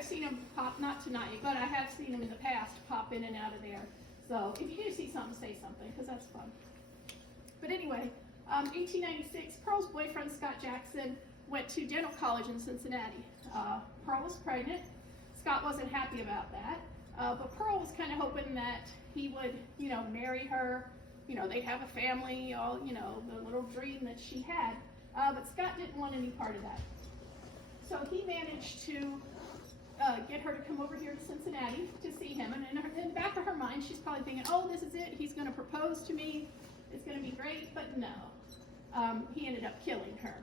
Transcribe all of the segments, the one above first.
I've seen them pop, not tonight, but I have seen them in the past pop in and out of there. So if you do see something, say something, because that's fun. But anyway, 1896, Pearl's boyfriend, Scott Jackson, went to dental college in Cincinnati. Pearl was pregnant. Scott wasn't happy about that. But Pearl was kind of hoping that he would, marry her. They'd have a family, all, the little dream that she had. But Scott didn't want any part of that. So he managed to get her to come over here to Cincinnati to see him. And in the back of her mind, she's probably thinking, oh, this is it. He's going to propose to me. It's going to be great. But no. He ended up killing her,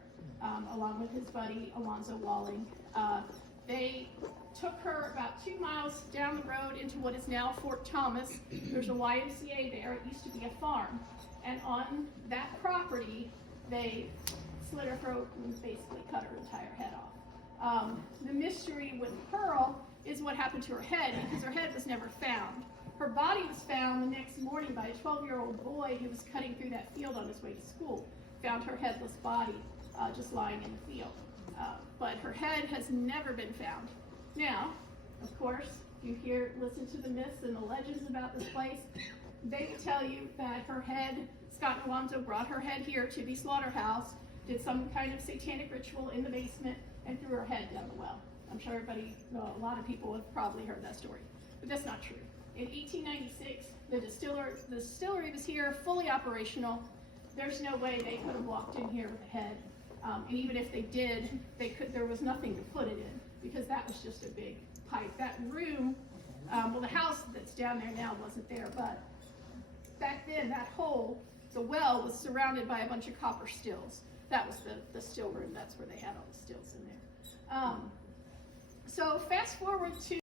along with his buddy, Alonzo Walling. They took her about 2 miles down the road into what is now Fort Thomas. There's a YMCA there. It used to be a farm. And on that property, they slit her throat and basically cut her entire head off. The mystery with Pearl is what happened to her head, because her head was never found. Her body was found the next morning by a 12-year-old boy who was cutting through that field on his way to school. Found her headless body just lying in the field. But her head has never been found. Now, of course, you listen to the myths and the legends about this place, they will tell you that her head, Scott and Alonzo brought her head here to the slaughterhouse, did some kind of satanic ritual in the basement, and threw her head down the well. I'm sure a lot of people have probably heard that story, but that's not true. In 1896, the distillery was here, fully operational. There's no way they could have walked in here with a head. And even if they did, there was nothing to put it in, because that was just a big pipe. That room, the house that's down there now wasn't there, but back then that hole, the well, was surrounded by a bunch of copper stills. That was the still room. That's where they had all the stills in there. So fast forward to